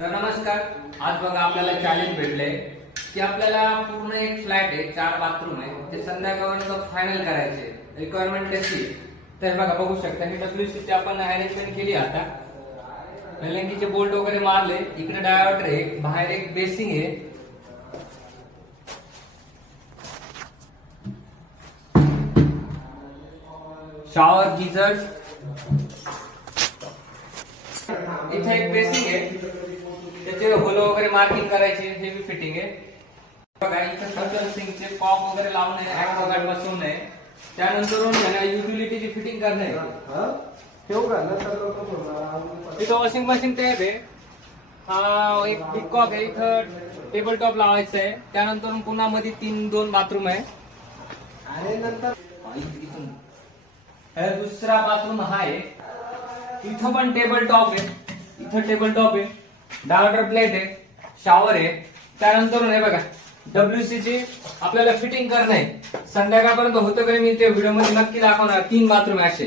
तर नमस्कार. आज बघा आपल्याला चॅलेंज भेटलंय की आपल्याला पूर्ण एक फ्लॅट आहे, 4 बाथरूम आहे, ते संध्याकाळपर्यंत फायनल करायचे. रिक्वायरमेंट कशी तर बघा बघू शकता. ही डब्ल्यूसी आपण अरेंजमेंट केली. आता लंगीचे बोल्ट वगैरे मारले. इकडे डायव्हर्टर आहे, बाहेर एक बेसिंग आहे, शॉवर गीझर, इथे एक बेसिंग आहे, त्याचे होल वगैरे मार्किंग करायचे, हेवी फिटिंग आहे. बघा इथे सर्कल सिंकचे कॉक वगैरे लावणे, ऍक्वागार्ड बसवणे, त्यानंतर युटिलिटीची फिटिंग करणे. इथं वॉशिंग मशीन टॅप आहे, हा एक बिग कॉक आहे, इथं टेबल टॉप लावायचं आहे. त्यानंतर पुन्हा मध्ये 2 बाथरूम आहे. आणि नंतर दुसरा बाथरूम हा आहे, इथं पण टेबल टॉप आहे, इथं टेबल टॉप आहे, डायव्हर्टर प्लेट आहे, शॉवर आहे. त्यानंतर हे बघा डब्ल्यूसी ची आपल्याला फिटिंग करणे. संध्याकाळपर्यंत होतं का मी ते व्हिडिओ मध्ये नक्की दाखवणार. 3 बाथरूम असे